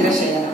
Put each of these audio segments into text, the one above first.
वीरशयन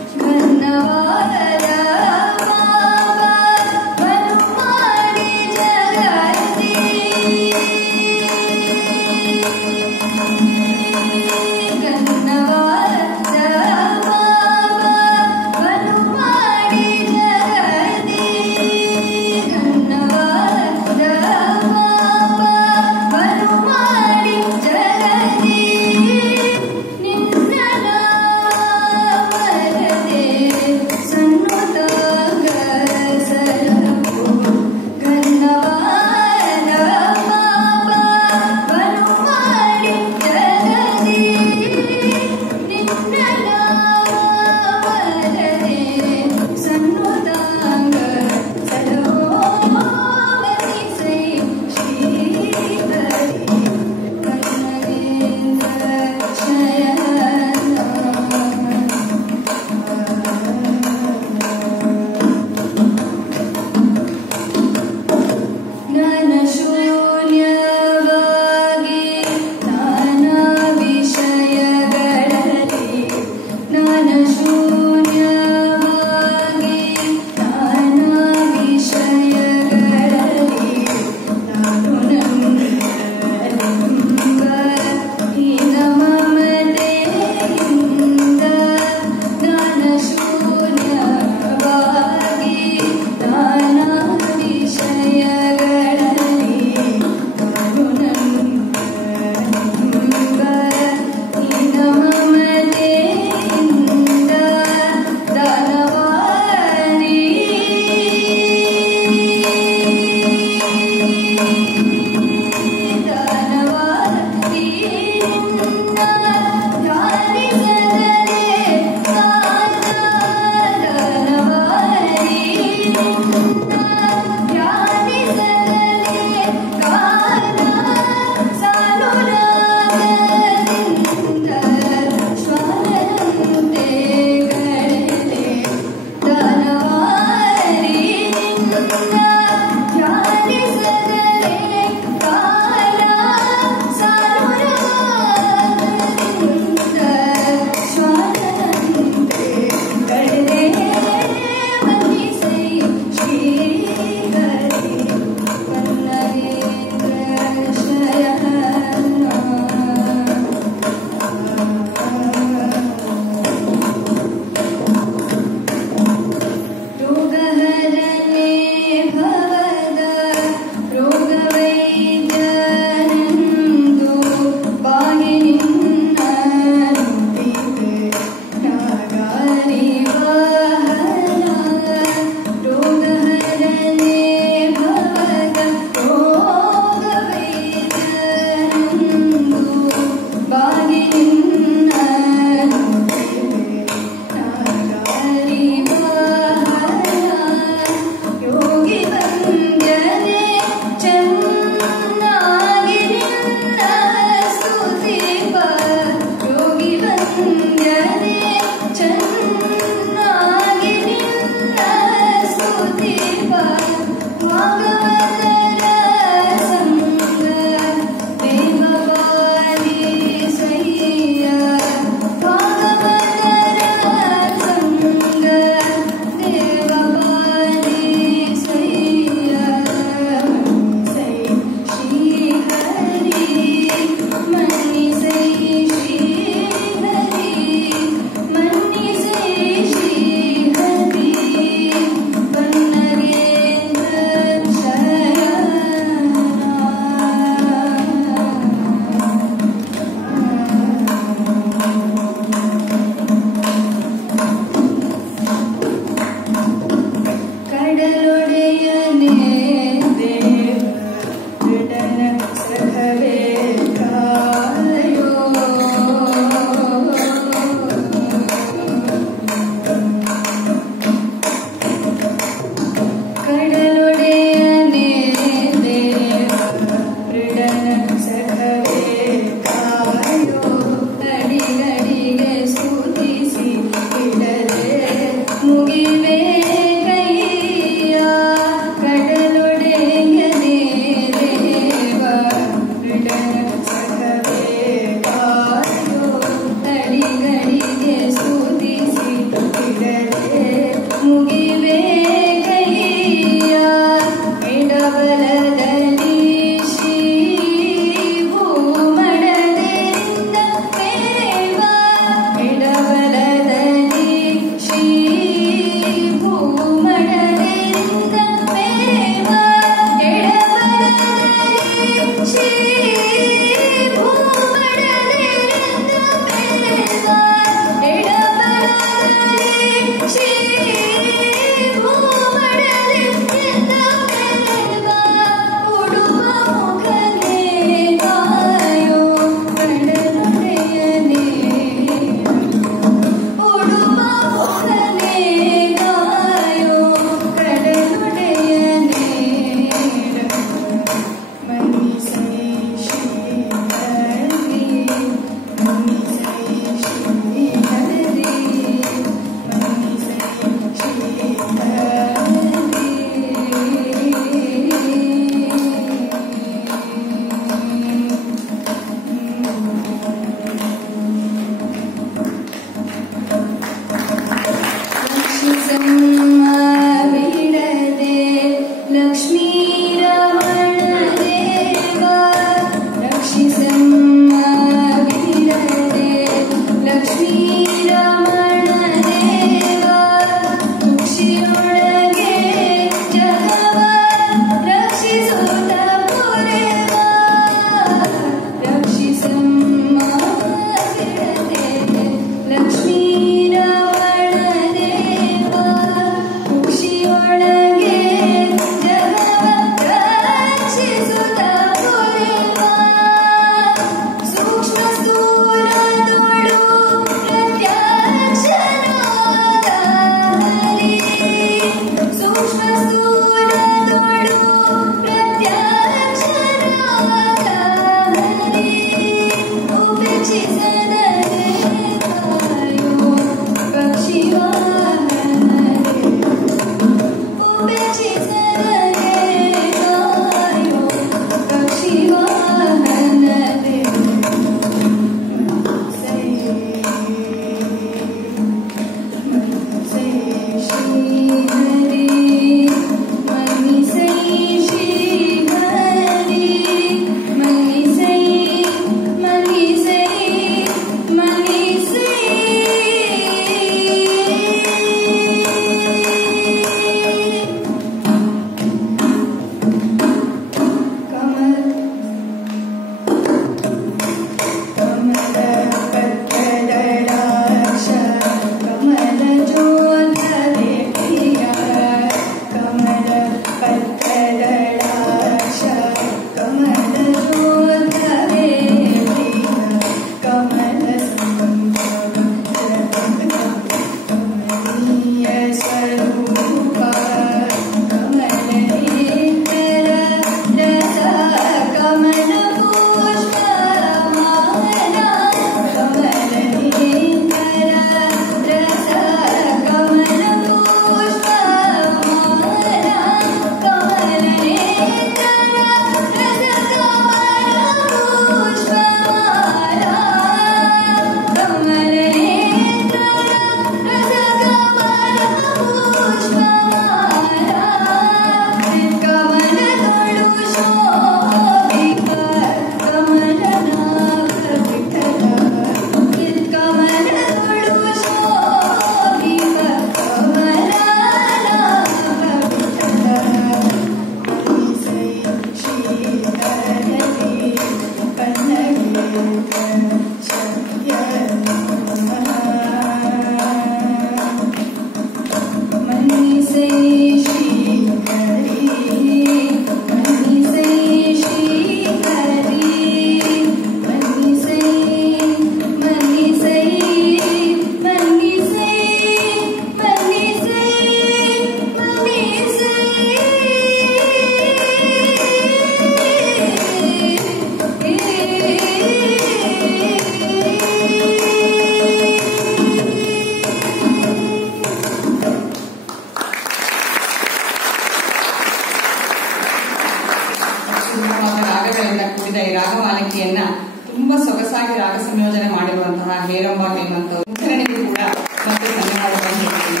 ಸುಂದರವಾದ ರಾಗಗಳಿಂದ ಕೂಡಿದ ಈ ರಾಗಮಾಲಿಕೆಯನ್ನ ತುಂಬಾ ಸೊಗಸಾಗಿ ರಾಗ ಸಂಯೋಜನೆ ಮಾಡಿರುವಂತಹ ಹೇರಂಬ ಹೇಮಂತ್ ಉಚ್ಚರಣೆಗೂ ಕೂಡ ಮತ್ತೆ ಧನ್ಯವಾದಗಳನ್ನು ಹೇಳ್ತೀನಿ.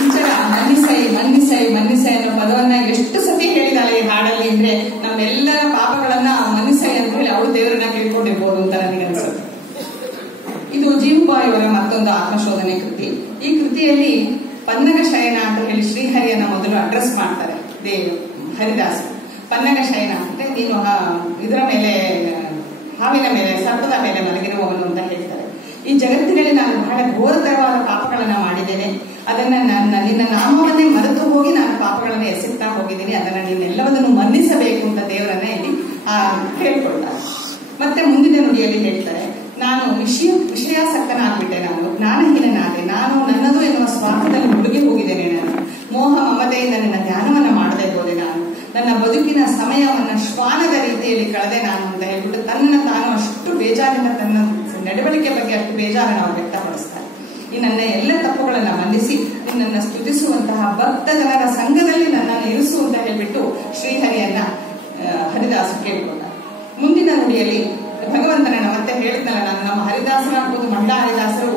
ಇಂಚರ ಮನ್ನಿಸೈ ಮನ್ನಿಸೈ ಮನ್ನಿಸೈ ಅನ್ನೋ ಪದವನ್ನ ಎಷ್ಟು ಸತಿ ಹೇಳಿದಾಳೆ ಈ ಹಾಡಲ್ಲಿ ಅಂದ್ರೆ ನಮ್ಮೆಲ್ಲರ ಪಾಪಗಳನ್ನ ಮನ್ನಿಸೈ ಅಂತ ಹೇಳಿ ಅವಳು ದೇವರನ್ನ ಕೇಳ್ಕೊಂಡಿರ್ಬೋದು ಅಂತ ನನಗೆ ಅನ್ಸುತ್ತೆ. ಇದು ಜೀವುಬಾಯಿ ಅವರ ಮತ್ತೊಂದು ಆತ್ಮಶೋಧನೆ ಕೃತಿ. ಈ ಕೃತಿಯಲ್ಲಿ ಪನ್ನಗ ಶಯನ ಅಂತ ಹೇಳಿ ಶ್ರೀಹರಿಯನ್ನ ಮೊದಲು ಅಡ್ರೆಸ್ ಮಾಡ್ತಾರೆ ಹರಿದಾಸ್. ಪನ್ನಗ ಶಯನ ಅಂದ್ರೆ ನೀನು ಇದರ ಮೇಲೆ ಹಾವಿನ ಮೇಲೆ ಸರ್ಪದ ಮೇಲೆ ಮಲಗಿರುವವನು ಅಂತ ಹೇಳ್ತಾರೆ. ಈ ಜಗತ್ತಿನಲ್ಲಿ ನಾನು ಬಹಳ ಘೋರತರವಾದ ಪಾಪಗಳನ್ನ ಮಾಡಿದ್ದೇನೆ, ಅದನ್ನ ನಿನ್ನ ನಾಮವನ್ನೇ ಮರೆತು ಹೋಗಿ ನಾನು ಪಾಪಗಳನ್ನ ಎಸೆತ್ತಾ ಹೋಗಿದ್ದೀನಿ, ಅದನ್ನ ನೀನೆಲ್ಲವನ್ನೂ ಮನ್ನಿಸಬೇಕು ಅಂತ ದೇವರನ್ನ ಇಲ್ಲಿ ಹೇಳ್ಕೊಳ್ತಾರೆ. ಮತ್ತೆ ಮುಂದಿನ ನುಡಿಯಲ್ಲಿ ಹೇಳ್ತಾರೆ, ನಾನು ವಿಷಯಾಸಕ್ತನಾಗ್ಬಿಟ್ಟೆ, ನಾನು ಜ್ಞಾನಹೀನನಾದೆ, ನಾನು ನನ್ನದು ಎನ್ನುವ ಸ್ವಾರ್ಥದಲ್ಲಿ ಮುಳುಗಿ ಹೋಗಿದ್ದೇನೆ, ನಾನು ಮೋಹ ಮಮತೆಯಿಂದ ನಿನ್ನ ಧ್ಯಾನವನ್ನ ಮಾಡದೆ ಹೋದೆ, ನಾನು ನನ್ನ ಬದುಕಿನ ಸಮಯವನ್ನ ಶ್ವಾನದ ರೀತಿಯಲ್ಲಿ ಕಳೆದೆ ನಾನು ಅಂತ ಹೇಳ್ಬಿಟ್ಟು ತನ್ನ ತಾನು ಅಷ್ಟು ಬೇಜಾರಿಂದ ತನ್ನ ನಡವಳಿಕೆ ಬಗ್ಗೆ ಅಷ್ಟು ಬೇಜಾರನ್ನು ಅವರು ವ್ಯಕ್ತಪಡಿಸ್ತಾರೆ. ಈ ನನ್ನ ಎಲ್ಲ ತಪ್ಪುಗಳನ್ನ ಮನ್ನಿಸಿ ನಿನ್ನನ್ನು ಸ್ತುತಿಸುವಂತಹ ಭಕ್ತ ಜನರ ಸಂಘದಲ್ಲಿ ನನ್ನನ್ನು ಇರಿಸು ಅಂತ ಹೇಳ್ಬಿಟ್ಟು ಶ್ರೀಹರಿಯನ್ನ ಹರಿದಾಸ ಕೇಳ್ಕೊಂಡ. ಮುಂದಿನ ನುಡಿಯಲ್ಲಿ ಭಗವಂತನನ್ನ ಮತ್ತೆ ಹೇಳಿದ್ನಲ್ಲ ನಾನು, ನಮ್ಮ ಹರಿದಾಸರಾಗ್ಬೋದು ಮಹಿಳಾ ಹರಿದಾಸರು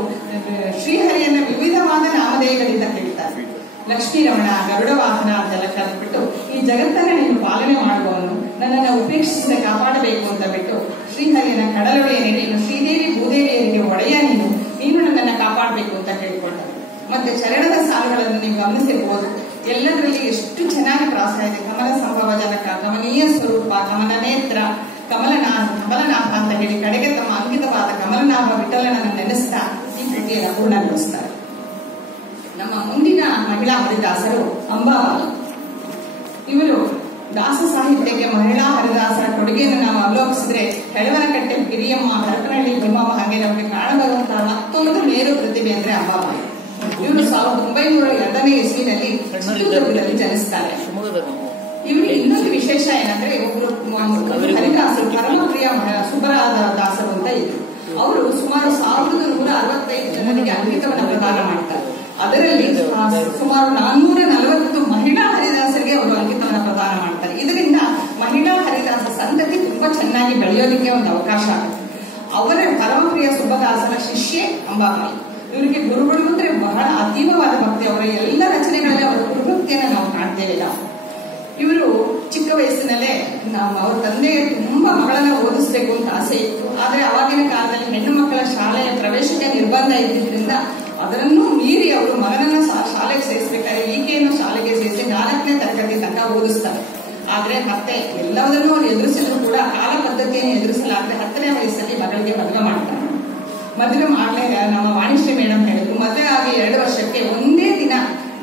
ಶ್ರೀಹರಿಯನ್ನ ವಿವಿಧವಾದ ನಾಮಧೇಯಗಳಿಂದ ಹೇಳ್ತಾರೆ. ಲಕ್ಷ್ಮೀ ರಮಣ, ಗರುಡ ವಾಹನ ಅಂತೆಲ್ಲ ಕರೆದ್ಬಿಟ್ಟು ಈ ಜಗತ್ತನ್ನ ನೀನು ಪಾಲನೆ ಮಾಡುವವನು, ನನ್ನನ್ನು ಉಪೇಕ್ಷಿಸಿದ ಕಾಪಾಡಬೇಕು ಅಂತ ಬಿಟ್ಟು ಶ್ರೀಹರಿಯನ್ನ ಕಡಲೊಡೆಯ ನೀನು ಶ್ರೀದೇವಿ ಭೂದೇವಿಯರಿಗೆ ಒಡೆಯ ನೀನು ನನ್ನನ್ನು ಕಾಪಾಡಬೇಕು ಅಂತ ಕೇಳ್ಕೊಳ್ತಾರೆ. ಮತ್ತೆ ಚರಣದ ಸಾಲುಗಳನ್ನು ನೀವು ಗಮನಿಸಿರ್ಬೋದು, ಎಲ್ಲದರಲ್ಲಿ ಎಷ್ಟು ಚೆನ್ನಾಗಿ ಪ್ರಾಸ ಇದೆ. ಕಮಲ ಸಂಭವ ಜನಕ, ಕಮನೀಯ ಸ್ವರೂಪ, ಕಮಲ ನೇತ್ರ, ಕಮಲನಾಭ ಅಂತ ಹೇಳಿ ಕಡೆಗೆ ತಮ್ಮ ಅಂಕಿತವಾದ ಕಮಲನಾಭ ವಿಠಲನನ್ನು ನೆನೆಸ್ತಾ ಈ ಕೃತಿಯನ್ನು ಪೂರ್ಣಗೊಳಿಸ್ತಾರೆ. ನಮ್ಮ ಮುಂದಿನ ಮಹಿಳಾ ಹರಿದಾಸರು ಅಂಬಾವಾಲಿ. ಇವರು ದಾಸ ಸಾಹಿತ್ಯಕ್ಕೆ ಮಹಿಳಾ ಹರಿದಾಸರ ಕೊಡುಗೆಯನ್ನು ನಾವು ಅವಲೋಕಿಸಿದ್ರೆ ಹೆಳವನಕಟ್ಟೆ ಗಿರಿಯಮ್ಮ, ಹರಪನಹಳ್ಳಿ ಭೀಮಮ್ಮ, ಹಾಗೆ ನಮಗೆ ಕಾಣಬರುವಂತಹ ಮತ್ತೊಂದು ಮೇರು ಪ್ರತಿಭೆ ಅಂದ್ರೆ ಅಂಬಾವಾಲಿ. ಇವರು 1902ನೇ ಇಸ್ವಿನಲ್ಲಿ ಚಿತ್ರದುರ್ಗದಲ್ಲಿ ಜನಿಸ್ತಾರೆ. ಇವರಿಗೆ ಇನ್ನೊಂದು ವಿಶೇಷ ಏನಂದ್ರೆ ಒಬ್ಬರು ಹರಿದಾಸರು ಪರಮಪ್ರಿಯ ಸುಬ್ಬರಾದ ದಾಸರು ಅಂತ ಇದ್ರು. ಅವರು ಸುಮಾರು 1165 ಜನರಿಗೆ ಅಂಕಿತವನ್ನು ಪ್ರದಾನ ಮಾಡ್ತಾರೆ. ಅದರಲ್ಲಿ ಸುಮಾರು 440 ಮಹಿಳಾ ಹರಿದಾಸರಿಗೆ ಅವರು ಅಂಕಿತವನ್ನು ಪ್ರದಾನ ಮಾಡ್ತಾರೆ. ಇದರಿಂದ ಮಹಿಳಾ ಹರಿದಾಸ ಸಂತತಿ ತುಂಬಾ ಚೆನ್ನಾಗಿ ಬೆಳೆಯೋದಕ್ಕೆ ಒಂದು ಅವಕಾಶ ಆಗುತ್ತೆ. ಅವರ ಪರಮಪ್ರಿಯ ಸುಬ್ಬದಾಸರ ಶಿಷ್ಯೆ ಅಂಬಾಬಾಯಿ. ಇವರಿಗೆ ಗುರುಗಳು ಅಂದ್ರೆ ಬಹಳ ಅತೀವವಾದ ಭಕ್ತಿ. ಅವರ ಎಲ್ಲ ರಚನೆಗಳಲ್ಲಿ ಅವರ ಗುರುಭಕ್ತಿಯನ್ನು ನಾವು ಕಾಣ್ತೇವೆ. ಇವರು ಚಿಕ್ಕ ವಯಸ್ಸಿನಲ್ಲೇ ಅವ್ರ ತಂದೆಗೆ ತುಂಬಾ ಮಗಳನ್ನ ಓದಿಸ್ಬೇಕು ಅಂತ ಆಸೆ ಇತ್ತು. ಆದ್ರೆ ಅವಾಗಿನ ಕಾಲದಲ್ಲಿ ಹೆಣ್ಣು ಮಕ್ಕಳ ಶಾಲೆಯ ಪ್ರವೇಶಕ್ಕೆ ನಿರ್ಬಂಧ ಇದ್ದಿದ್ರಿಂದ ಅದನ್ನು ಮೀರಿ ಅವರು ಮಗನನ್ನ ಶಾಲೆಗೆ ಸೇರಿಸಬೇಕಾದ್ರೆ ಈಕೆಯನ್ನು ಶಾಲೆಗೆ ಸೇರಿಸಿ 4ನೇ ತರಗತಿ ತನಕ ಓದಿಸ್ತಾರೆ. ಆದ್ರೆ ಮತ್ತೆ ಎಲ್ಲವನ್ನೂ ಅವರು ಎದುರಿಸಿದ್ರು ಕೂಡ ಕಾಲ ಪದ್ಧತಿಯನ್ನು ಎದುರಿಸಲಾಗದೆ 10ನೇ ವಯಸ್ಸಲ್ಲಿ ಮಗಳಿಗೆ ಮದುವೆ ಮಾಡ್ತಾರೆ. ಮದುವೆ ಮಾಡಲೇ ನಮ್ಮ ವಾಣಿಶ್ರೀ ಮೇಡಮ್ ಹೇಳಿದ್ರು, ಮದುವೆ ಆಗಿ 2 ವರ್ಷಕ್ಕೆ ಒಂದೇ ದಿನ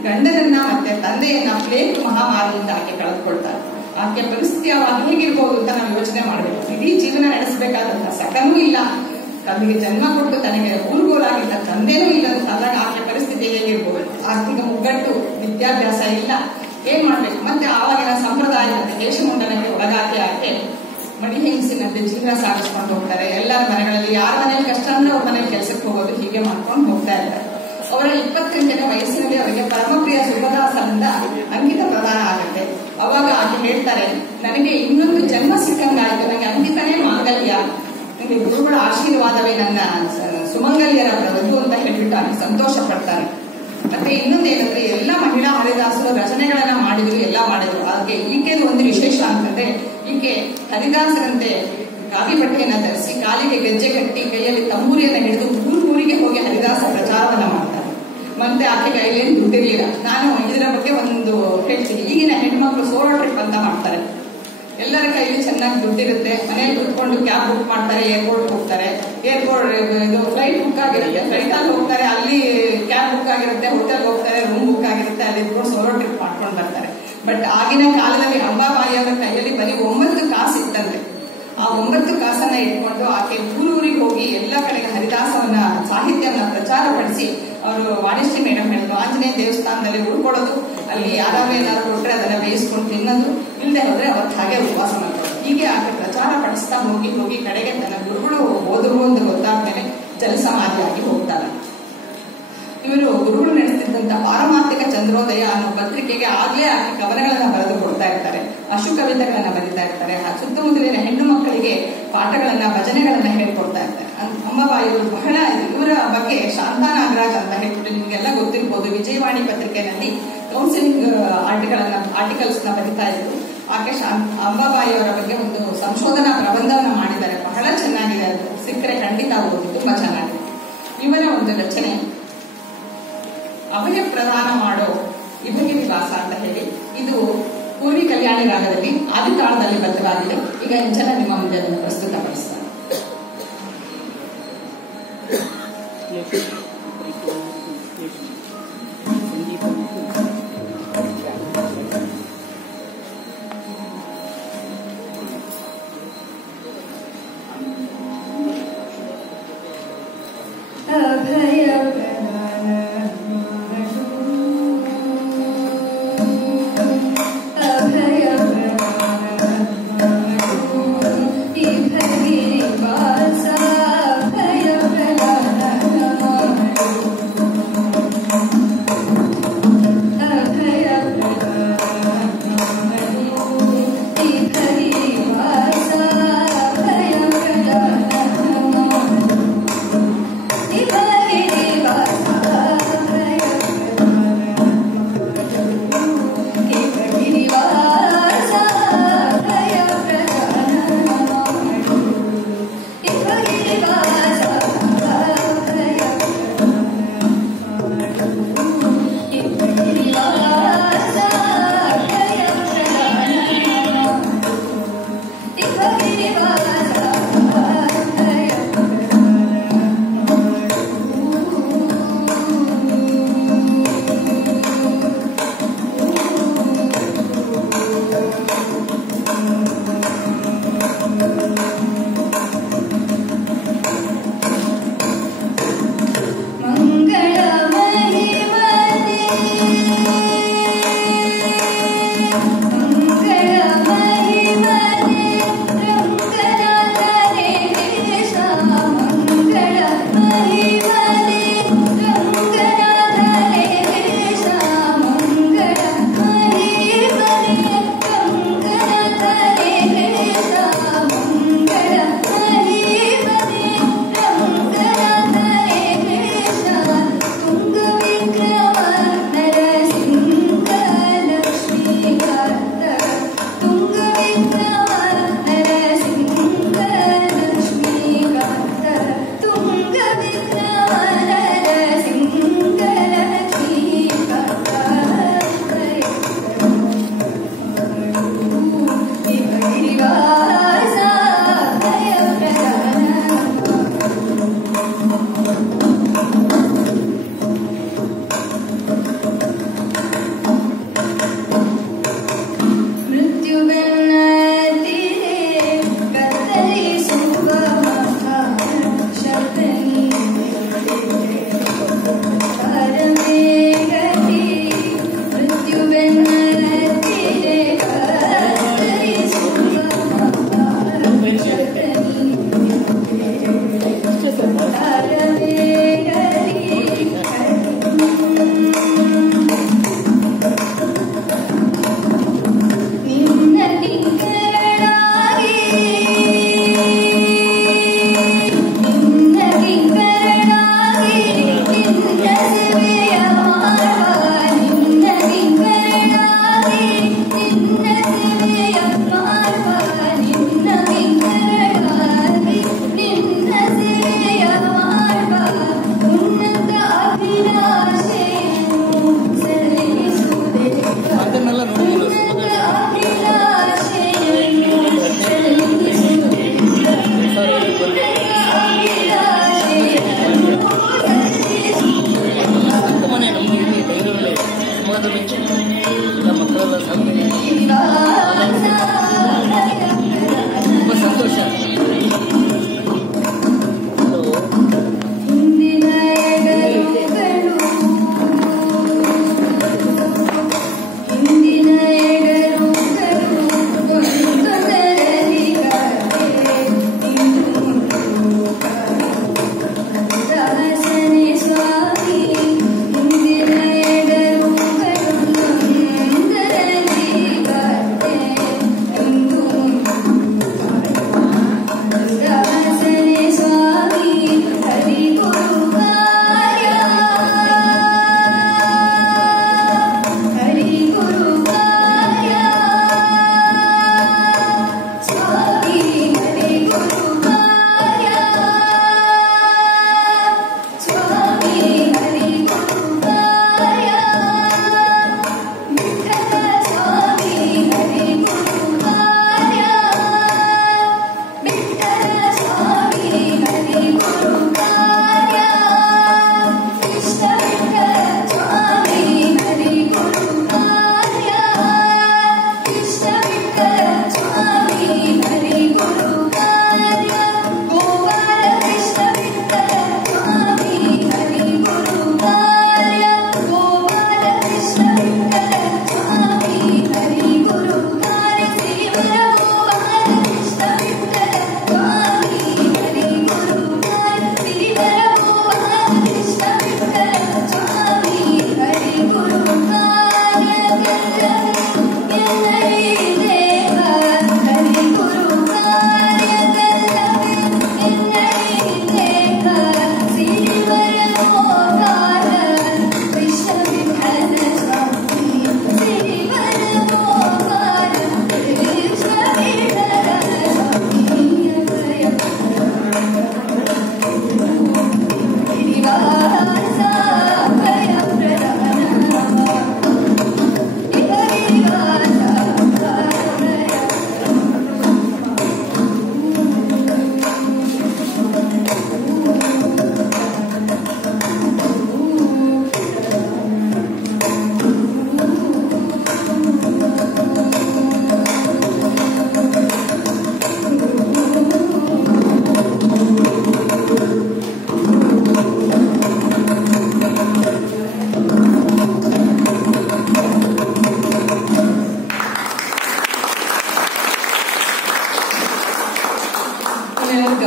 ಗಂಡನನ್ನ ಮತ್ತೆ ತಂದೆಯನ್ನ ಪ್ಲೇಗ್ ಮಹಾಮಾರಿಯಿಂದ ಆಕೆ ಕಳೆದುಕೊಳ್ತಾರೆ. ಆಕೆ ಪರಿಸ್ಥಿತಿ ಅವಾಗ ಹೇಗಿರ್ಬೋದು ಅಂತ ನಾವು ಯೋಚನೆ ಮಾಡಬೇಕು. ಇಡೀ ಜೀವನ ನಡೆಸಬೇಕಾದಂತಹ ಸಕನೂ ಇಲ್ಲ, ತನಗೆ ಜನ್ಮ ಕೊಟ್ಟು ತನಗೆ ಊರುಗೋಲಾಗಿದ್ದ ತಂದೆನೂ ಇಲ್ಲ ಅಂದಾಗ ಆಕೆ ಪರಿಸ್ಥಿತಿ ಹೇಗಿರ್ಬೋದು. ಆರ್ಥಿಕ ಮುಗ್ಗಟ್ಟು, ವಿದ್ಯಾಭ್ಯಾಸ ಇಲ್ಲ, ಏನ್ ಮಾಡ್ಬೇಕು. ಮತ್ತೆ ಆವಾಗಿನ ಸಂಪ್ರದಾಯ ದೇಶಮಂಡಲಕ್ಕೆ ಒಳಗಾಕಿ ಆಕೆ ಮಡಿ ಹೆಂಗಸಿನಂತೆ ಜೀವನ ಸಾಗಿಸ್ಕೊಂಡು ಹೋಗ್ತಾರೆ. ಎಲ್ಲರ ಮನೆಗಳಲ್ಲಿ ಯಾರ ಮನೇಲಿ ಕಷ್ಟ ಅಂದ್ರೆ ಅವ್ರ ಮನೇಲಿ ಕೆಲಸಕ್ಕೆ ಹೋಗೋದು, ಹೀಗೆ ಮಾಡ್ಕೊಂಡು ಹೋಗ್ತಾ ಇರ್ತಾರೆ. ಅವರ 28ನೇ ವಯಸ್ಸಿನಲ್ಲಿ ಅವರಿಗೆ ಪರಮಪ್ರಿಯ ಸುಬ್ಬದಾಸರಿಂದ ಅಂಕಿತ ಪ್ರದಾನ ಆಗುತ್ತೆ. ಅವಾಗ ಆಕೆ ಹೇಳ್ತಾರೆ, ನನಗೆ ಇನ್ನೊಂದು ಜನ್ಮ ಸಿಕ್ಕಂಗಾಯ್ತು, ನನಗೆ ಅಂಕಿತನೇ ಮಾಂಗಲ್ಯ, ನನಗೆ ಗುರುಗಳ ಆಶೀರ್ವಾದವೇ ನನ್ನ ಸುಮಂಗಲ್ಯರ ವಧು ಅಂತ ಹೇಳ್ಬಿಟ್ಟು ಆಕೆ ಸಂತೋಷ ಪಡ್ತಾರೆ. ಮತ್ತೆ ಇನ್ನೊಂದೇನಂದ್ರೆ ಎಲ್ಲ ಮಹಿಳಾ ಹರಿದಾಸರು ರಚನೆಗಳನ್ನ ಮಾಡಿದ್ರು, ಎಲ್ಲ ಮಾಡಿದ್ರು. ಅದಕ್ಕೆ ಈಕೆದು ಒಂದು ವಿಶೇಷ ಅಂತಂದ್ರೆ ಈಕೆ ಹರಿದಾಸರಂತೆ ಕಾವಿ ಬಟ್ಟೆಯನ್ನ ಧರಿಸಿ ಕಾಲಿಗೆ ಗೆಜ್ಜೆ ಕಟ್ಟಿ ಕೈಯಲ್ಲಿ ತಂಬೂರಿಯನ್ನ ಹಿಡಿದು ಊರಿಗೆ ಹೋಗಿ ಹರಿದಾಸ ಪ್ರಚಾರವನ್ನ ಮಾಡ್ತಾರೆ. ಮತ್ತೆ ಆಕೆ ಕೈಯಲ್ಲಿ ದುಡ್ಡಿರಲಿಲ್ಲ. ನಾನು ಇದರ ಬಗ್ಗೆ ಒಂದು ಹೇಳ್ತೀನಿ. ಈಗಿನ ಹೆಣ್ಮಕ್ಳು ಸೋಲೋ ಟ್ರಿಪ್ ಅಂತ ಮಾಡ್ತಾರೆ. ಎಲ್ಲರ ಕೈಯಲ್ಲಿ ಚೆನ್ನಾಗಿ ದುಡ್ಡಿರುತ್ತೆ, ಮನೆಯಲ್ಲಿ ಕುತ್ಕೊಂಡು ಕ್ಯಾಬ್ ಬುಕ್ ಮಾಡ್ತಾರೆ, ಏರ್ಪೋರ್ಟ್ ಹೋಗ್ತಾರೆ. ಏರ್ಪೋರ್ಟ್ ಇದು ಫ್ಲೈಟ್ ಬುಕ್ ಆಗಿರುತ್ತೆ, ಫ್ಲೈಟ್ ಅಲ್ಲಿ ಹೋಗ್ತಾರೆ, ಅಲ್ಲಿ ಕ್ಯಾಬ್ ಬುಕ್ ಆಗಿರುತ್ತೆ, ಹೋಟೆಲ್ ಹೋಗ್ತಾರೆ, ರೂಮ್ ಬುಕ್ ಆಗಿರುತ್ತೆ, ಅಲ್ಲಿ ಇಟ್ಕೊಂಡು ಸೋಲೋ ಟ್ರಿಪ್ ಮಾಡ್ಕೊಂಡು ಬರ್ತಾರೆ. ಬಟ್ ಆಗಿನ ಕಾಲದಲ್ಲಿ ಅಂಬಾಬಾಯಿ ಅವರ ಕೈಯಲ್ಲಿ ಬರೀ 9 ಕಾಸು ಇತ್ತಂತೆ. ಆ 9 ಕಾಸನ್ನ ಇಟ್ಕೊಂಡು ಆಕೆ ಊರೂರಿಗೆ ಹೋಗಿ ಎಲ್ಲ ಕಡೆಗೆ ಹರಿದಾಸವನ್ನ ಸಾಹಿತ್ಯವನ್ನ ಪ್ರಚಾರ ಪಡಿಸಿ ಅವರು ವಾಣಿಶ್ರೀ ಮೇಡಮ್ ಹೇಳಿದ್ರು, ಆಂಜನೇಯ ದೇವಸ್ಥಾನದಲ್ಲಿ ಉಳ್ಕೊಳ್ಳೋದು, ಅಲ್ಲಿ ಯಾರಾದ್ರೂ ಏನಾದ್ರು ಕೊಟ್ಟರೆ ಅದನ್ನ ಬೇಯಿಸ್ಕೊಂಡು ತಿನ್ನೋದು, ಇಲ್ಲದೆ ಹೋದ್ರೆ ಅವತ್ತು ಹಾಗೆ ಉಪವಾಸ ಮಾಡೋದು. ಹೀಗೆ ಆಕೆ ಪ್ರಚಾರ ಪಡಿಸ್ತಾ ಹೋಗಿ ಹೋಗಿ ಕಡೆಗೆ ತನ್ನ ಗುರುಗಳು ಹೋದ್ರು ಅಂತ ಗೊತ್ತಾದ್ಮೇಲೆ ಜಲಸಮಾಧಿಯಾಗಿ ಹೋಗ್ತಾರೆ. ಇವರು ಗುರುಗಳು ನಡೆಸ್ತಿದ್ದಂತ ಪಾರಮಾರ್ಥಿಕ ಚಂದ್ರೋದಯ ಅನ್ನೋ ಪತ್ರಿಕೆಗೆ ಆಗ್ಲೇ ಆಕೆ ಕವನಗಳನ್ನ ಬರೆದು ಕೊಡ್ತಾ ಇರ್ತಾರೆ. ಅಶು ಕವಿತೆಗಳನ್ನ ಬರೀತಾ ಇರ್ತಾರೆ. ಸುತ್ತಮುತ್ತಲಿನ ಹೆಣ್ಣು ಮಕ್ಕಳಿಗೆ ಪಾಠಗಳನ್ನ ಭಜನೆಗಳನ್ನ ಹೇಳ್ಕೊಡ್ತಾ ಇರ್ತಾರೆ. ಅಂಬಾಬಾಯಿಯವರು ಬಹಳ ಇವರ ಬಗ್ಗೆ ಶಾಂತಾ ನಾಗರಾಜ್ ಅಂತ ಹೇಳ್ಬಿಟ್ಟು ನಿಮ್ಗೆಲ್ಲ ಗೊತ್ತಿರ್ಬೋದು, ವಿಜಯವಾಣಿ ಪತ್ರಿಕೆಯಲ್ಲಿ ಕೌನ್ಸಿಲಿಂಗ್ ಆರ್ಟಿಕಲ್ಸ್ ನ ಬರಿತಾ ಇದ್ರು. ಆಕೆ ಅಂಬಾಬಾಯಿಯವರ ಬಗ್ಗೆ ಒಂದು ಸಂಶೋಧನಾ ಪ್ರಬಂಧವನ್ನ ಮಾಡಿದ್ದಾರೆ. ಬಹಳ ಚೆನ್ನಾಗಿದೆ, ಅದು ಸಿಕ್ಕರೆ ಖಂಡಿತ ಓದಿ, ತುಂಬಾ ಚೆನ್ನಾಗಿದೆ. ಇವರ ಒಂದು ರಚನೆ ಅಭಯ ಪ್ರದಾನ ಮಾಡೋ ಇಭಗೆ ವಿವಾಸ ಅಂತ ಹೇಳಿ, ಇದು ಪೂರ್ವಿ ಕಲ್ಯಾಣಿ ರಾಗದಲ್ಲಿ ಆದಿತಾಳದಲ್ಲಿ ಬದ್ಧವಾಗಿದೆ. ಈಗ ಜನ ನಿಮ್ಮ ಮುಂದೆ ಅದನ್ನು ಪ್ರಸ್ತುತಪಡಿಸ್ತಾರೆ. Bye.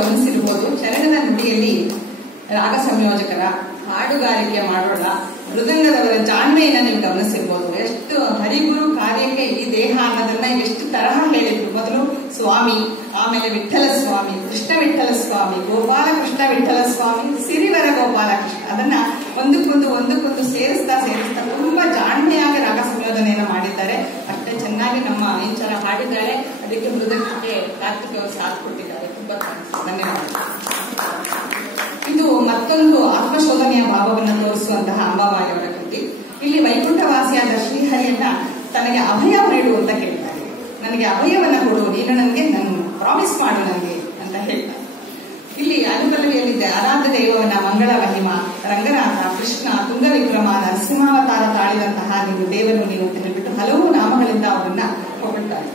ಗಮನಿಸಿರ್ಬೋದು, ಚರಣದ ನುಡಿಯಲ್ಲಿ ರಾಗ ಸಂಯೋಜಕರ, ಹಾಡುಗಾರಿಕೆ ಮಾಡೋಣ, ಮೃದಂಗದವರ ಜಾಣ್ಮೆಯನ್ನ ನೀವು ಗಮನಿಸಿರ್ಬೋದು. ಎಷ್ಟು ಹರಿಗುರು ಕಾರ್ಯಕ್ಕೆ ಈ ದೇಹ ಅನ್ನೋದನ್ನ ಎಷ್ಟು ತರಹ ಹೇಳಿದ್ರು. ಮೊದಲು ಸ್ವಾಮಿ, ಆಮೇಲೆ ವಿಠ್ಠಲ ಸ್ವಾಮಿ, ಕೃಷ್ಣ ವಿಠ್ಠಲ ಸ್ವಾಮಿ, ಗೋಪಾಲಕೃಷ್ಣ ವಿಠ್ಠಲ ಸ್ವಾಮಿ, ಸಿರಿವರ ಗೋಪಾಲಕೃಷ್ಣ, ಅದನ್ನ ಒಂದಕ್ಕೊಂದು ಸೇರಿಸ್ತಾ ತುಂಬಾ ಜಾಣ್ಮೆಯಾಗಿ ರಾಗ ಸಂಯೋಜನೆಯನ್ನು ಮಾಡಿದ್ದಾರೆ. ಅಷ್ಟೇ ಚೆನ್ನಾಗಿ ನಮ್ಮ ಇಂಚರ ಹಾಡಿದ್ದಾಳೆ. ಅದಕ್ಕೆ ಮೃದಂಗಕ್ಕೆ ಕಾರ್ತಿಕ್ ಅವರು ಸಾಥ್ ಕೊಟ್ಟಿದ್ದಾರೆ. ತುಂಬಾ ಧನ್ಯವಾದ. ಇದು ಮತ್ತೊಂದು ಆತ್ಮಶೋಧನೆಯ ಭಾವವನ್ನು ತೋರಿಸುವಂತಹ ಅಂಬಾಬಾಯಿಯವರ ಕೃತಿ. ಇಲ್ಲಿ ವೈಕುಂಠವಾಸಿಯಾದ ಶ್ರೀಹರಿಯನ್ನ ತನಗೆ ಅಭಯ ನೀಡು ಅಂತ ಕೇಳ್ತಾರೆ. ನನಗೆ ಅಭಯವನ್ನ ಕೊಡು, ನೀನು ನನಗೆ ಪ್ರಾಮಿಸ್ ಮಾಡು ನನಗೆ ಅಂತ ಹೇಳ್ತಾರೆ. ಇಲ್ಲಿ ಅನುಪಲ್ಲವಿಯಲ್ಲಿದ್ದೆ ಆರಾಧ್ಯ ದೈವವನ್ನ ಮಂಗಳ ಮಹಿಮ, ರಂಗನಾಥ, ಕೃಷ್ಣ, ತುಂಗ ವಿಕ್ರಮ, ನರಸಿಂಹಾವತಾರ ತಾಳಿದಂತಹ ನೀವು ದೇವರು ನೀವು ಅಂತ ಹೇಳ್ಬಿಟ್ಟು ಹಲವು ನಾಮಗಳಿಂದ ಅವರನ್ನ ಹೊಗಳ್ತಾರೆ.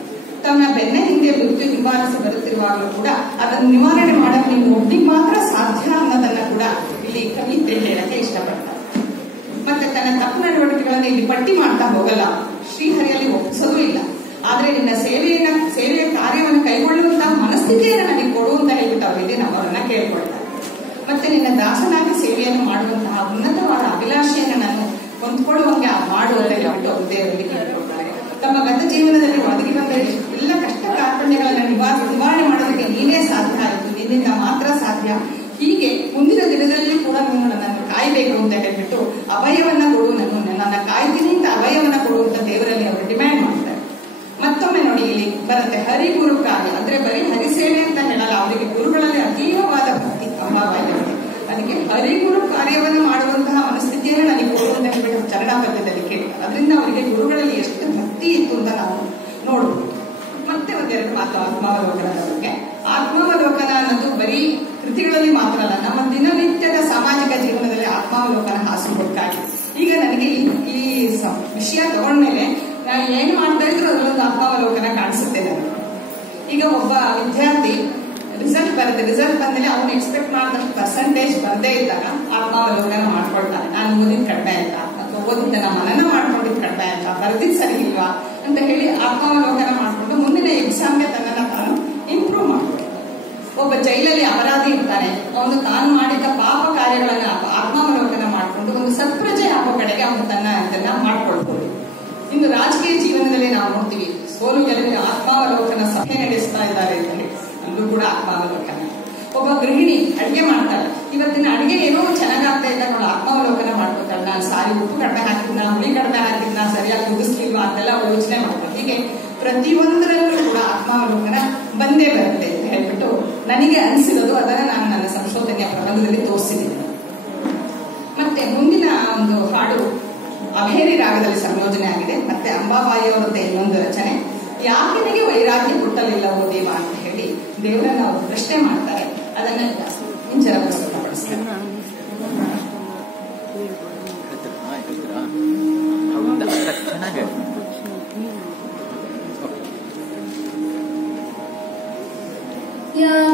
ತಮ್ಮ ಬೆನ್ನ ಹಿಂದೆ ಮೃತ್ಯು ಹಿಂಬಾಲಿಸಿ ಬರುತ್ತಿರುವಾಗಲೂ ಕೂಡ ಅದನ್ನು ನಿವಾರಣೆ ಮಾಡಕ್ಕೆ ನೀವು ಒಬ್ಬಿಗೆ ಮಾತ್ರ ಸಾಧ್ಯ ಅನ್ನೋದನ್ನ ಕೂಡ ಇಲ್ಲಿ ಕವಿತೆ ಹೇಳಕ್ಕೆ ಇಷ್ಟಪಡ್ತಾರೆ. ಮತ್ತೆ ತನ್ನ ತಪ್ಪು ನಡವಳಿಕೆಗಳನ್ನ ಇಲ್ಲಿ ಪಟ್ಟಿ ಮಾಡ್ತಾ ಹೋಗಲ್ಲ, ಶ್ರೀಹರಿಯಲ್ಲಿ ಒಪ್ಪಿಸೋದೂ ಇಲ್ಲ. ಆದ್ರೆ ನಿನ್ನ ಸೇವೆಯ ಕಾರ್ಯವನ್ನು ಕೈಗೊಳ್ಳುವಂತಹ ಮನಸ್ಥಿತಿಯನ್ನು ನನಗೆ ಕೊಡು ಅಂತ ಹೇಳ್ಬಿಟ್ಟು ಅವರಿಗೆ ನಾವು ಅವರನ್ನ ಕೇಳ್ಕೊಳ್ತಾರೆ. ಮತ್ತೆ ನಿನ್ನ ದಾಸನಾಗಿ ಸೇವೆಯನ್ನು ಮಾಡುವಂತಹ ಉನ್ನತವಾದ ಅಭಿಲಾಷೆಯನ್ನು ನಾನು ಹೊಂದ್ಕೊಳ್ಳುವಂಗೆ ಮಾಡು ಅಂತ ಹೇಳ್ಬಿಟ್ಟು ಅವರು ದೇವರಿಗೆ ಕೇಳ್ಕೊಳ್ತಾರೆ. ತಮ್ಮ ಗತ ಜೀವನದಲ್ಲಿ ಒದಗಿ ಬಂದ ಎಲ್ಲ ಕಷ್ಟ ಕಾರ್ಪಣ್ಯಗಳನ್ನ ನಿವಾರಣೆ ಮಾಡೋದಕ್ಕೆ ನೀನೇ ಸಾಧ್ಯ ಆಯಿತು, ನಿನ್ನಿಂದ ಮಾತ್ರ ಸಾಧ್ಯ. ಹೀಗೆ ಮುಂದಿನ ದಿನದಲ್ಲಿ ಕೂಡ ನೀನು ನನ್ನನ್ನು ಕಾಯಬೇಕು ಅಂತ ಹೇಳ್ಬಿಟ್ಟು ಅಭಯವನ್ನ ಕೊಡು, ನನ್ನ ಕಾಯ್ತೀನಿ ಅಂತ ಅಭಯವನ್ನ ಕೊಡುವಂತ ದೇವರಲ್ಲಿ ಅವರು ಡಿಮ್ಯಾಂಡ್ ಮಾಡ್ತಾರೆ. ಮತ್ತೊಮ್ಮೆ ನೋಡಿ ಇಲ್ಲಿ ಬರುತ್ತೆ ಹರಿಗುರು ಕಾರ್ಯ, ಅಂದ್ರೆ ಬರೀ ಹರಿಸೇವೆ ಅಂತ ಹೇಳಲ್ಲ, ಅವರಿಗೆ ಗುರುಗಳಲ್ಲಿ ಅತೀವವಾದ ಭಕ್ತಿ ಅಂಬಾಬಾಯಿಯವರಿಗೆ. ಅದಕ್ಕೆ ಹರಿಗುರು ಕಾರ್ಯವನ್ನು ಮಾಡುವಂತಹ ಮನಸ್ಥಿತಿಯನ್ನು ನನಗೆ ಕೊಡು ಅಂತ ಹೇಳ್ಬಿಟ್ಟು ಚರಣ ಪದ್ಯದಲ್ಲಿ ಕೇಳ್ತಾರೆ. ಅದರಿಂದ ಅವರಿಗೆ ಗುರುಗಳಲ್ಲಿ ಎಷ್ಟು ಭಕ್ತಿ ಇತ್ತು ಅಂತ ನಾವು ನೋಡ್ಬೋದು. ಮತ್ತೆ ಒಂದೆರಡು ಮಾತು ಆತ್ಮಾವಲೋಕನದ ಬಗ್ಗೆ. ಆತ್ಮಾವಲೋಕನ ಅನ್ನೋದು ಬರೀ ಕೃತಿಗಳಲ್ಲಿ ಮಾತ್ರ ಅಲ್ಲ, ನಮ್ಮ ದಿನನಿತ್ಯದ ಸಾಮಾಜಿಕ ಜೀವನದಲ್ಲಿ ಆತ್ಮಾವಲೋಕನ ಹಾಸುಗೊಟ್ಟಾಗಿದೆ. ಈಗ ನನಗೆ ಈ ವಿಷಯ ತಗೊಂಡ್ಮೇಲೆ ನಾನು ಏನು ಮಾಡ್ತಾ ಇದ್ರು ಅದರಲ್ಲೊಂದು ಆತ್ಮಾವಲೋಕನ ಕಾಣಿಸುತ್ತೆ ನನಗೆ. ಈಗ ಒಬ್ಬ ವಿದ್ಯಾರ್ಥಿ ರಿಸಲ್ಟ್ ಬಂದ್ಮೇಲೆ ಅವನು ಎಕ್ಸ್ಪೆಕ್ಟ್ ಮಾಡಿದಷ್ಟು ಪರ್ಸೆಂಟೇಜ್ ಬರದೇ ಇದ್ದಾಗ ಆತ್ಮಾವಲೋಕನ ಮಾಡ್ಕೊಳ್ತಾನೆ. ನಾನು ಓದಿದ್ ಕಡಿಮೆ ಆಯ್ತಾ, ಅಥವಾ ಓದಿದ್ದನ್ನ ಮನನ ಮಾಡ್ಕೊಂಡಿದ್ ಕಡಿಮೆ ಆಯ್ತಾ, ಬರೆದಿದ್ ಸರಿ ಇಲ್ವಾ ಅಂತ ಹೇಳಿ ಆತ್ಮಾವಲೋಕನ ಮಾಡ್ಕೊಂಡು ಮುಂದಿನ ಎಕ್ಸಾಮ್ಗೆ ತನ್ನನ್ನ ತಾನು ಇಂಪ್ರೂವ್ ಮಾಡ್ಕೊಳ್ತಾನೆ. ಒಬ್ಬ ಜೈಲಲ್ಲಿ ಅಪರಾಧಿ ಇರ್ತಾನೆ, ಅವನು ತಾನು ಮಾಡಿದ ಪಾಪ ಕಾರ್ಯಗಳನ್ನ ಆತ್ಮಾವಲೋಕನ ಮಾಡಿಕೊಂಡು ಒಂದು ಸತ್ಪ್ರಜೆ ಆಗೋ ಕಡೆಗೆ ಅವನು ಇದನ್ನ ಮಾಡ್ಕೊಳ್ಬಹುದು. ಇನ್ನು ರಾಜಕೀಯ ಜೀವನದಲ್ಲಿ ನಾವು ನೋಡ್ತೀವಿ, ಸೋಲು ಗೆಲುವಿನ ಆತ್ಮಾವಲೋಕನ ಸಭೆ ನಡೆಸ್ತಾ ಇದ್ದಾರೆ ಅಂತ ಹೇಳಿ, ಅಲ್ಲೂ ಕೂಡ ಆತ್ಮಾವಲೋಕನ. ಒಬ್ಬ ಗೃಹಿಣಿ ಅಡಿಗೆ ಮಾಡ್ತಾಳೆ, ಇವತ್ತಿನ ಅಡಿಗೆ ಏನೋ ಚೆನ್ನಾಗಾಗ್ತಾ ಇದ್ದಾಗ ಅವಳು ಆತ್ಮಾವಲೋಕನ ಮಾಡ್ಕೊತಾಳೆ. ನಾನು ಸಾರಿ ಉಪ್ಪು ಕಡಿಮೆ ಹಾಕಿದ್ನ, ಹುಳಿ ಕಡಿಮೆ ಹಾಕಿದ್ನ, ಸರಿಯಾಗಿ ಕುದಿಸ್ಲಿಲ್ವಾ ಅಂತೆಲ್ಲ ಅವಳು ಯೋಚನೆ ಮಾಡ್ತಾಳೆ. ಹೀಗೆ ಪ್ರತಿಯೊಂದರಲ್ಲೂ ಕೂಡ ಆತ್ಮಾವಲೋಕನ ಬಂದೇ ಬರುತ್ತೆ ಅಂತ ಹೇಳ್ಬಿಟ್ಟು ನನಗೆ ಅನಿಸಿರೋದು, ಅದನ್ನ ನಾನು ನನ್ನ ಸಂಶೋಧನೆಯ ಪ್ರಬಂಧದಲ್ಲಿ ತೋರಿಸಿದ್ದೀನಿ. ಮತ್ತೆ ಮುಂದಿನ ಒಂದು ಹಾಡು ಅಭೇರಿ ರಾಗದಲ್ಲಿ ಸಂಯೋಜನೆ ಆಗಿದೆ. ಮತ್ತೆ ಅಂಬಾಬಾಯಿಯವರದ್ದೇ ಇನ್ನೊಂದು ರಚನೆ, ಯಾಕೆನಿಗೆ ವೈರಾಗ್ಯ ಹುಟ್ಟಲಿಲ್ಲವೋ ದೇವ ಅಂತ ಹೇಳಿ ದೇವರನ್ನ ಅವರು ಪ್ರಶ್ನೆ ಮಾಡ್ತಾರೆ. ಅದನ್ನ ಇಂಚರ ಪ್ರಸ್ತುತಪಡಿಸ್ತಾರೆ. Yeah.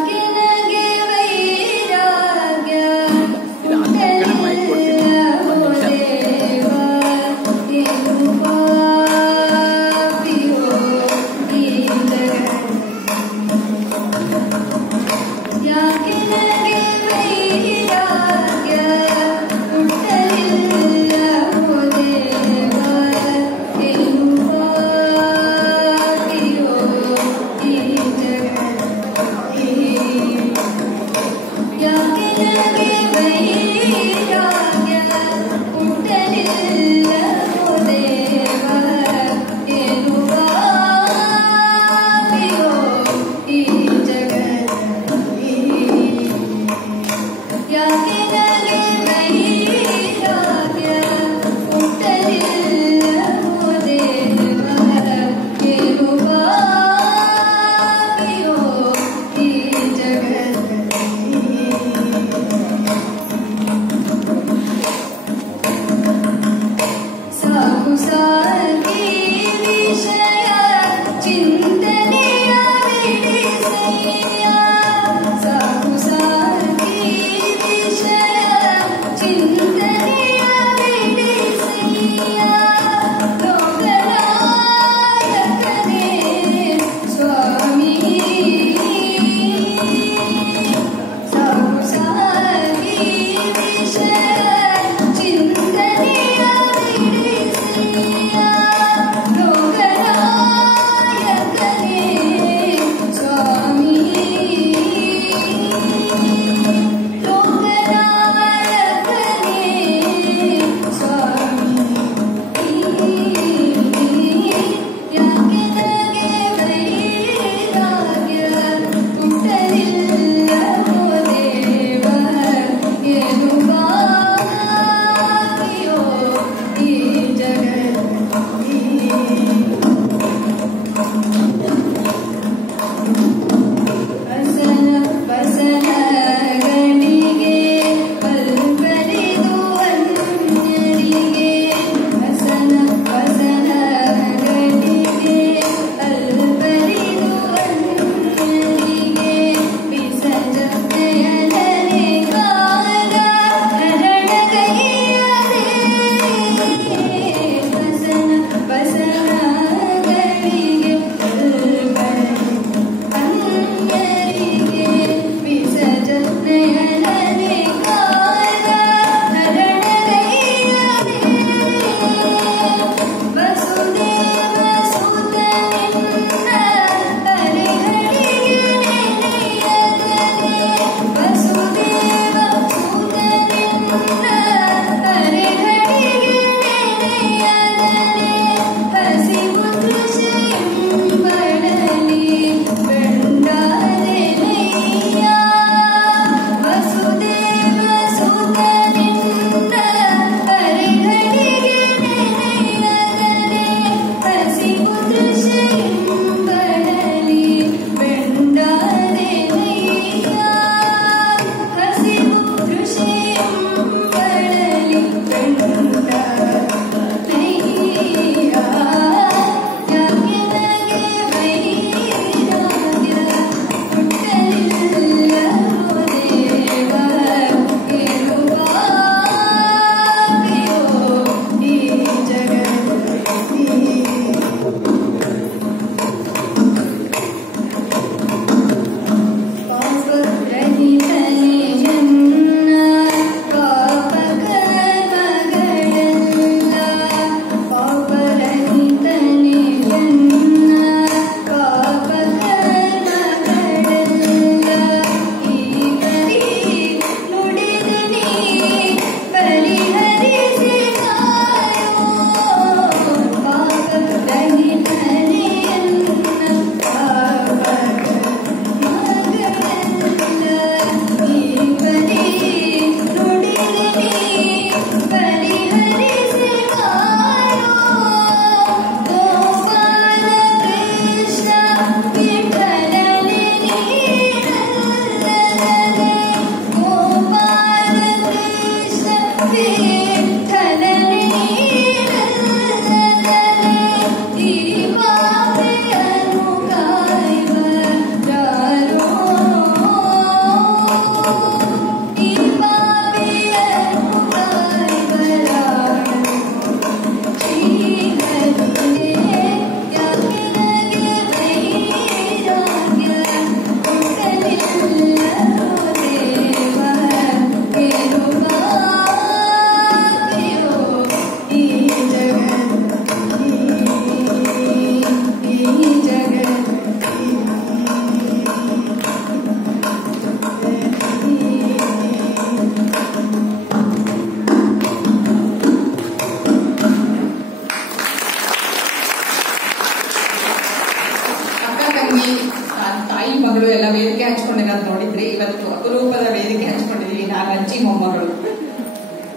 ತಾಯಿ ಮಗಳು ಎಲ್ಲ ವೇದಿಕೆ ಹಂಚ್ಕೊಂಡಿರೋದು ನೋಡಿದ್ರೆ ಇವತ್ತು ಅಪರೂಪದ ವೇದಿಕೆ ಹಂಚ್ಕೊಂಡಿದ್ದೀವಿ. ನಾನು ಅಜ್ಜಿ ಮೊಮ್ಮಗಳು.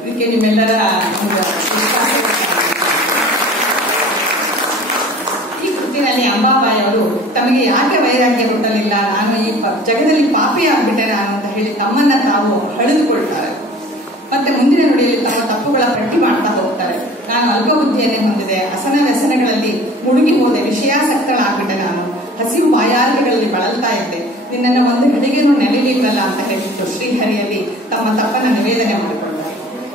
ಇದಕ್ಕೆ ನಿಮ್ಮೆಲ್ಲರ ಈ ಕೃತಿನಲ್ಲಿ ಅಂಬಾಬಾಯಿ ಅವರು ತಮಗೆ ಯಾಕೆ ವೈರಾಗ್ಯ ಹುಟ್ಟಲಿಲ್ಲ, ನಾನು ಈ ಜಗದಲ್ಲಿ ಪಾಪಿ ಆಗ್ಬಿಟ್ಟೆ ನಾನು ಅಂತ ಹೇಳಿ ತಮ್ಮನ್ನ ತಾವು ಹಳಿದುಕೊಳ್ತಾರೆ. ಮತ್ತೆ ಮುಂದಿನ ನುಡಿಯಲ್ಲಿ ತಮ್ಮ ತಪ್ಪುಗಳ ಪಟ್ಟಿ ಮಾಡ್ತಾ ಹೋಗ್ತಾರೆ. ನಾನು ಅಲ್ಪ ಬುದ್ಧಿಯನ್ನೇ ಹೊಂದಿದೆ, ಅಸನ ವ್ಯಸನಗಳಲ್ಲಿ ಮುಳುಗಿ ಹೋದೆ, ವಿಷಯಾಸಕ್ತಳಾಗ್ಬಿಟ್ಟೆ, ನಾನು ಹಸಿವು ಬಾಯಾರಿಕೆಗಳಲ್ಲಿ ಬಳಲ್ತಾ ಇದ್ದೆ, ನಿನ್ನನ್ನು ಒಂದು ಘಳಿಗೆನೂ ನೆಲೆಲಿಲ್ವಲ್ಲ ಅಂತ ಹೇಳಿಬಿಟ್ಟು ಶ್ರೀಹರಿಯಲ್ಲಿ ತಮ್ಮ ತಪ್ಪನ್ನ ನಿವೇದನೆ ಮಾಡಿಕೊಂಡರು.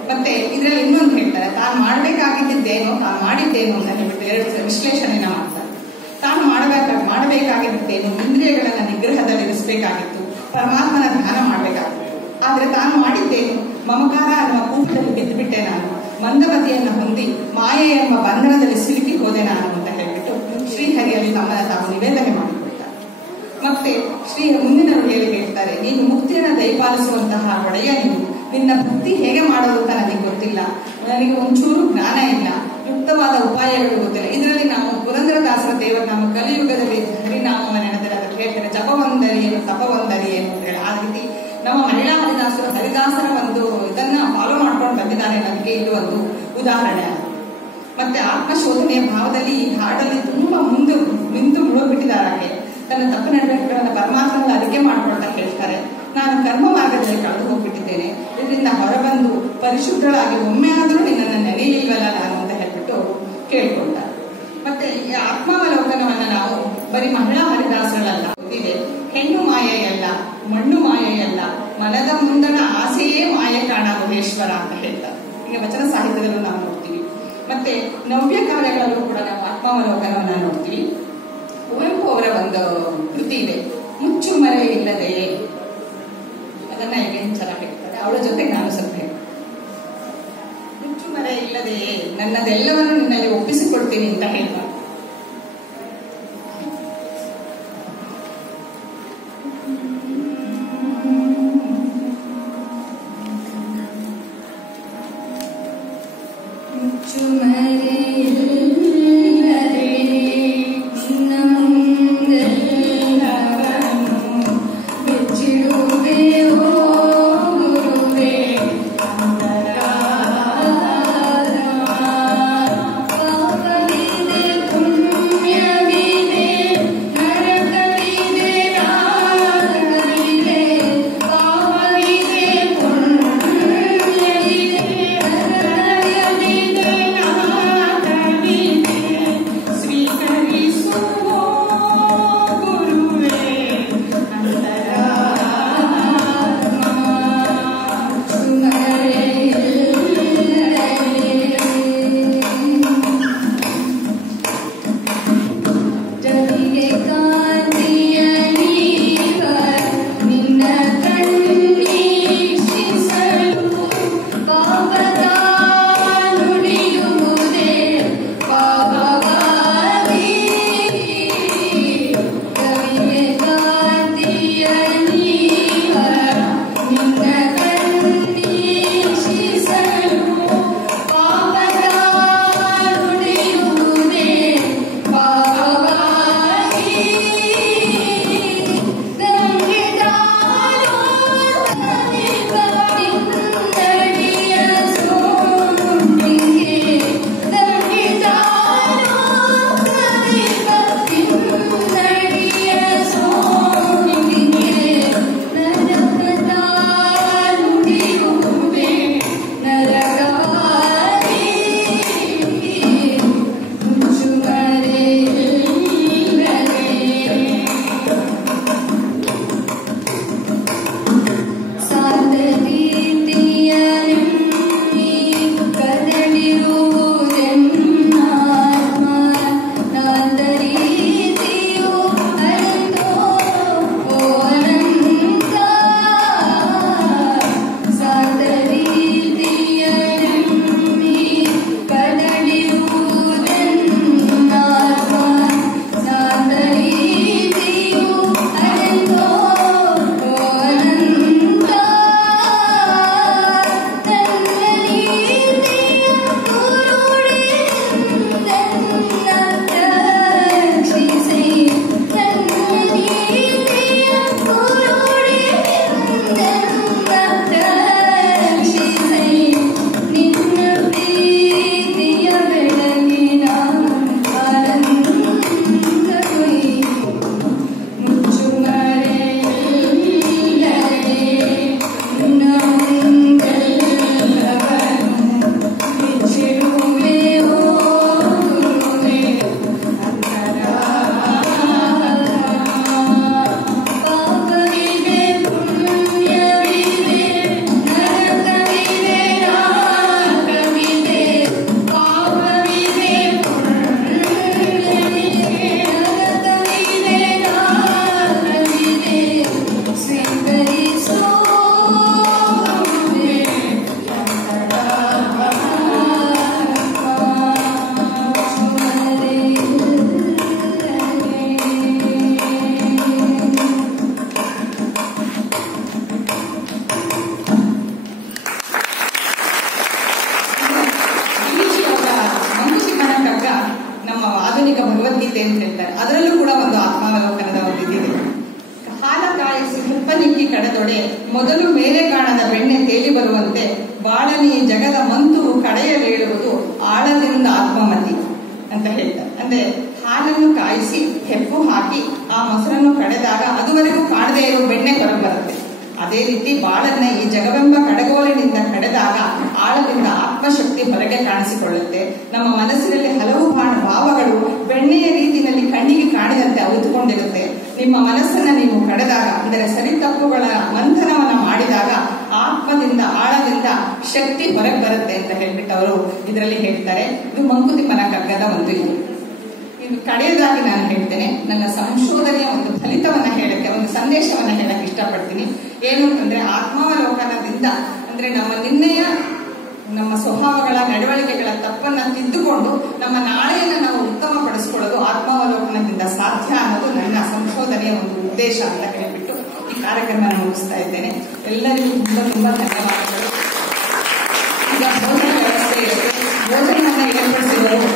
ಮತ್ತೆ ಇದರಲ್ಲಿ ಇನ್ನೊಂದು ಹೇಳ್ತಾರೆ, ತಾನು ಮಾಡಬೇಕಾಗಿದ್ದೇನೋ ತಾನು ಮಾಡಿದ್ದೇನು ಅಂತ ಹೇಳ್ಬಿಟ್ಟು ಎರಡು ವಿಶ್ಲೇಷಣೆನ ಮಾಡ್ತಾರೆ. ತಾನು ಮಾಡಬೇಕಾಗಿದ್ದೇನು, ಇಂದ್ರಿಯಗಳನ್ನ ನಿಗ್ರಹದಲ್ಲಿ ಇರಿಸಬೇಕಾಗಿತ್ತು, ಪರಮಾತ್ಮನ ಧ್ಯಾನ ಮಾಡಬೇಕಾಗಿತ್ತು. ಆದ್ರೆ ತಾನು ಮಾಡಿದ್ದೇನು, ಮಮಕಾರ ಅನ್ನುವ ಕೂಪದಲ್ಲಿ ಬಿದ್ದುಬಿಟ್ಟೆ ನಾನು, ಮಂದಮತಿಯನ್ನು ಹೊಂದಿ ಮಾಯೆ ಎಂಬ ಬಂಧನದಲ್ಲಿ ಸಿಲುಕಿ ಹೋದೆ ನಾನು ಅಂತ ಹೇಳ್ಬಿಟ್ಟು ಶ್ರೀಹರಿಯಲ್ಲಿ ತಮ್ಮನ್ನ ತಾವು ನಿವೇದನೆ ಮಾಡಿಕೊಳ್ತಾರೆ. ಮತ್ತೆ ಶ್ರೀ ಮುಂದಿನ ನುಡಿಯಲ್ಲಿ ಹೇಳ್ತಾರೆ, ನೀನು ಮುಕ್ತಿಯನ್ನು ದಯಪಾಲಿಸುವಂತಹ ಒಡೆಯ ನೀನು, ನಿನ್ನ ಭಕ್ತಿ ಹೇಗೆ ಮಾಡೋದು ಅಂತ ನನಗೆ ಗೊತ್ತಿಲ್ಲ, ನನಗೆ ಒಂಚೂರು ಜ್ಞಾನ ಇಲ್ಲ, ಯುಕ್ತವಾದ ಉಪಾಯಗಳು ಗೊತ್ತಿಲ್ಲ. ಇದರಲ್ಲಿ ನಾವು ಪುರಂದರದಾಸರ ದೇವರು ನಮ್ಮ ಕಲಿಯುಗದಲ್ಲಿ ಹರಿನಾಮವನ್ನು ನೆನೆದರೆ ಅದಕ್ಕೆ ಹೇಳ್ತಾರೆ, ಜಪವಂದರಿ ಏನು ತಪವಂದರಿ ಏನು ಅಂತ ಹೇಳಿ. ಆ ರೀತಿ ನಮ್ಮ ಮಹಿಳಾ ಹರಿದಾಸರು ಹರಿದಾಸರ ಒಂದು ಇದನ್ನ ಫಾಲೋ ಮಾಡ್ಕೊಂಡು ಬಂದಿದ್ದಾರೆ ನನಗೆ ಇದು ಒಂದು ಉದಾಹರಣೆ. ಮತ್ತೆ ಆತ್ಮಶೋಧನೆಯ ಭಾವದಲ್ಲಿ ಈ ಹಾಡಲ್ಲಿ ತುಂಬಾ ಮಿಂದು ಮುಳುಗ್ಬಿಟ್ಟಿದ್ದಾರೆ. ತನ್ನ ತಪ್ಪು ನಡವಳಿಕೆಗಳನ್ನು ಪರಮಾತ್ಮನ ಅರಿಕೆ ಮಾಡ್ಕೊಳ್ತಾ ಹೇಳ್ತಾರೆ, ನಾನು ಕರ್ಮ ಮಾರ್ಗದಲ್ಲಿ ಕಳೆದು ಹೋಗ್ಬಿಟ್ಟಿದ್ದೇನೆ, ಇದರಿಂದ ಹೊರಬಂದು ಪರಿಶುದ್ಧಳಾಗಿ ಒಮ್ಮೆ ಆದರೂ ನಿನ್ನನ್ನು ನೆನೆಯಲಿಲ್ವಲ್ಲ ನಾನು ಅಂತ ಹೇಳ್ಬಿಟ್ಟು ಕೇಳ್ಕೊಳ್ತಾರೆ. ಮತ್ತೆ ಈ ಆತ್ಮಾವಲೋಕನವನ್ನ ನಾವು ಬರೀ ಮಹಿಳಾ ಹರಿದಾಸಗಳಲ್ಲ ಇದೆ, ಹೆಣ್ಣು ಮಾಯೆಯಲ್ಲ, ಮಣ್ಣು ಮಾಯೆಯಲ್ಲ, ಮನದ ಮುಂದಣ ಆಸೆಯೇ ಮಾಯೆ ಕಾಣ ಮಹೇಶ್ವರ ಅಂತ ಹೇಳ್ತಾರೆ. ಈಗ ವಚನ ಸಾಹಿತ್ಯದಲ್ಲೂ ನಾವು ನೋಡ್ತೀವಿ. ಮತ್ತೆ ನವ್ಯ ಕಾವ್ಯಗಳಲ್ಲೂ ಕೂಡ ನಾವು ಆತ್ಮಾವಲೋಕನವನ್ನ ನೋಡ್ತೀವಿ. ಕುವೆಂಪು ಅವರ ಒಂದು ಕೃತಿ ಇದೆ, ಮುಚ್ಚುಮರೆ ಇಲ್ಲದೆಯೇ, ಅದನ್ನ ಈಗ ಚೆನ್ನಾಗಿ ಹೇಳ್ತಾರೆ. ಅವಳ ಜೊತೆಗೆ ನಾನು ಸ್ವಲ್ಪ ಮುಚ್ಚುಮರೆ ಇಲ್ಲದೆಯೇ ನನ್ನದೆಲ್ಲವನ್ನು ನಿನ್ನಲ್ಲಿ ಒಪ್ಪಿಸಿಕೊಡ್ತೀನಿ ಅಂತ ಹೇಳ್ತಾರೆ. ತುಪ್ಪನಿಕ್ಕಿ ಕಡೆದೊಡೆ ಮೊದಲು ಮೇಲೆ ಕಾಣದ ಬೆಣ್ಣೆ ತೇಲಿ ಬರುವಂತೆ ಬಾಳನಿ ಜಗದ ಮಂತು ಕಡೆಯಲೇಳುವುದು ಆಳದಿಂದ ಆತ್ಮಮತಿ ಅಂತ ಹೇಳ್ತಾರೆ. ಅಂದ್ರೆ ಹಾಲನ್ನು ಕಾಯಿಸಿ ಹೆಪ್ಪು ಹಾಕಿ ಆ ಮೊಸರನ್ನು ಕಡೆದಾಗ ಅದುವರೆಗೂ ಕಾಣದೇ ಇರೋ ಬೆಣ್ಣೆ ಹೊರಗೆ ಬರುತ್ತೆ. ಅದೇ ರೀತಿ ಬಾಳನ್ನ ಈ ಜಗವೆಂಬ ಕಡೆಗೋಲಿನಿಂದ ಕಡೆದಾಗ ಆಳದಿಂದ ಆತ್ಮಶಕ್ತಿ ಹೊರಗೆ ಕಾಣಿಸಿಕೊಳ್ಳುತ್ತೆ. ನಮ್ಮ ಮನಸ್ಸಿನಲ್ಲಿ ಹಲವು ಭಾವಗಳು ಬೆಣ್ಣೆಯ ರೀತಿಯಲ್ಲಿ ಕಣ್ಣಿಗೆ ಕಾಣಿದಂತೆ ಅವಿತುಕೊಂಡಿರುತ್ತೆ. ನಿಮ್ಮ ಮನಸ್ಸನ್ನ ನೀವು ಕಡೆದಾಗ, ಅಂದರೆ ಸರಿತಪ್ಪುಗಳ ಮಂಥನವನ್ನ ಮಾಡಿದಾಗ ಆತ್ಮದಿಂದ ಆಳದಿಂದ ಶಕ್ತಿ ಹೊರಗೆ ಬರುತ್ತೆ ಅಂತ ಹೇಳ್ಬಿಟ್ಟು ಅವರು ಇದರಲ್ಲಿ ಹೇಳ್ತಾರೆ. ಇದು ಮಂಕುತಿಮ್ಮನ ಕಗ್ಗದ ಒಂದು ಇದು ಕಡೆಯದಾಗಿ ನಾನು ಹೇಳ್ತೇನೆ. ನನ್ನ ಸಂಶೋಧನೆಯ ಒಂದು ಫಲಿತವನ್ನ ಹೇಳಕ್ಕೆ, ಒಂದು ಸಂದೇಶವನ್ನ ಹೇಳಕ್ಕೆ ಇಷ್ಟಪಡ್ತೀನಿ. ಏನು ಅಂತಂದ್ರೆ, ಆತ್ಮಾವಲೋಕನದಿಂದ ಅಂದ್ರೆ ನಮ್ಮ ನಿನ್ನೆಯ ನಮ್ಮ ಸ್ವಭಾವಗಳ ನಡವಳಿಕೆಗಳ ತಪ್ಪನ್ನ ತಿದ್ದುಕೊಂಡು ನಮ್ಮ ನಾಳೆಯನ್ನು ನಾವು ಉತ್ತಮಪಡಿಸಿಕೊಳ್ಳೋದು ಆತ್ಮಾವಲೋಕನದಿಂದ ಸಾಧ್ಯ ಅನ್ನೋದು ನನ್ನ ಸಂಶೋಧನೆಯ ಒಂದು ಉದ್ದೇಶ ಅಂತ ಹೇಳ್ಬಿಟ್ಟು ಈ ಕಾರ್ಯಕ್ರಮ ಮುಗಿಸ್ತಾ ಇದ್ದೇನೆ. ಎಲ್ಲರಿಗೂ ತುಂಬಾ ತುಂಬಾ ಧನ್ಯವಾದಗಳು. ಈಗ ಭೋಜನ ವ್ಯವಸ್ಥೆ ಇರುತ್ತೆ. ಭೋಜನವನ್ನು ಏರ್ಪಡಿಸಿದವರು